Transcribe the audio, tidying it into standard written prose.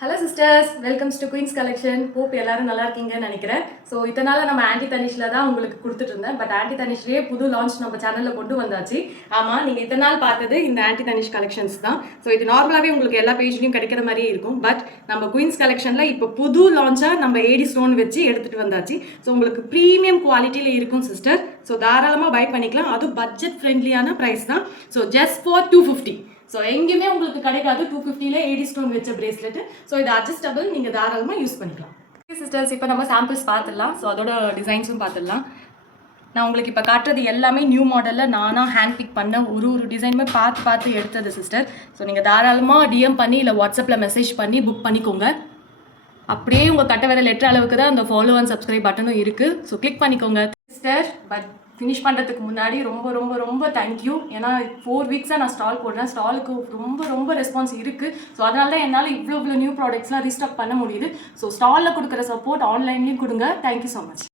Hello sisters, welcomes to queens collection. Hope எல்லாரும் நல்லா இருக்கீங்கன்னு நினைக்கிறேன். ஸோ இதனால நம்ம ஆன்டி தனிஷில் தான் உங்களுக்கு கொடுத்துட்டு இருந்தேன். பட் ஆன்டி தனிஷ்லேயே புது லான்ச் நம்ம சேனலில் கொண்டு வந்தாச்சு. ஆமாம், நீங்கள் இத்தனை நாள் பார்த்தது இந்த ஆன்டி தனிஷ் கலெக்ஷன்ஸ் தான். ஸோ இது நார்மலாகவே உங்களுக்கு எல்லா பேஜ்லையும் கிடைக்கிற மாதிரியே இருக்கும். பட் நம்ம குயின்ஸ் கலெக்ஷனில் இப்போ புது லான்ச்சாக நம்ம ஏடி ஸ்டோன் வச்சு எடுத்துகிட்டு வந்தாச்சு. ஸோ உங்களுக்கு ப்ரீமியம் குவாலிட்டியில் இருக்கும் சிஸ்டர். ஸோ தாராளமாக பை பண்ணிக்கலாம். அதுவும் பட்ஜெட் ஃப்ரெண்ட்லியான ப்ரைஸ் தான். So just for 250. ஸோ எங்கேயுமே உங்களுக்கு கிடைக்காது 250ல ஏடி ஸ்டோன் வச்ச பிரேஸ்லெட். ஸோ இது அட்ஜஸ்டபிள், நீங்கள் தாராளமாக யூஸ் பண்ணிக்கலாம். சிஸ்டர்ஸ், இப்போ நம்ம சாம்பிள்ஸ் பார்த்துடலாம். ஸோ அதோட டிசைன்ஸும் பார்த்துடலாம். நான் உங்களுக்கு இப்போ காட்டுறது எல்லாமே நியூ மாடலில் நானாக ஹேண்ட் பிக் பண்ண ஒரு டிசைனுமே பார்த்து எடுத்தது சிஸ்டர். ஸோ நீங்கள் தாராளமாக டிஎம் பண்ணி இல்லை வாட்ஸ்அப்பில் மெசேஜ் பண்ணி புக் பண்ணிக்கோங்க. அப்படியே உங்கள் கட்ட வேற லெட்டர் அளவுக்கு தான் அந்த ஃபாலோ அண்ட் சப்ஸ்கிரைப் பட்டனும் இருக்குது. ஸோ கிளிக் பண்ணிக்கோங்க சிஸ்டர். பட் ஃபினிஷ் பண்ணுறதுக்கு முன்னாடி ரொம்ப ரொம்ப ரொம்ப தேங்க்யூ. ஏன்னா 4 வீக்ஸாக நான் ஸ்டால் போடுறேன். ஸ்டாலுக்கு ரொம்ப ரெஸ்பான்ஸ் இருக்குது. ஸோ அதனால தான் என்னால் இவ்வளோ நியூ ப்ராடக்ட்ஸ்லாம் ரீஸ்டாக் பண்ண முடியுது. ஸோ ஸ்டாலில் கொடுக்குற சப்போர்ட் ஆன்லைன்லேயும் கொடுங்க. Thank you so much.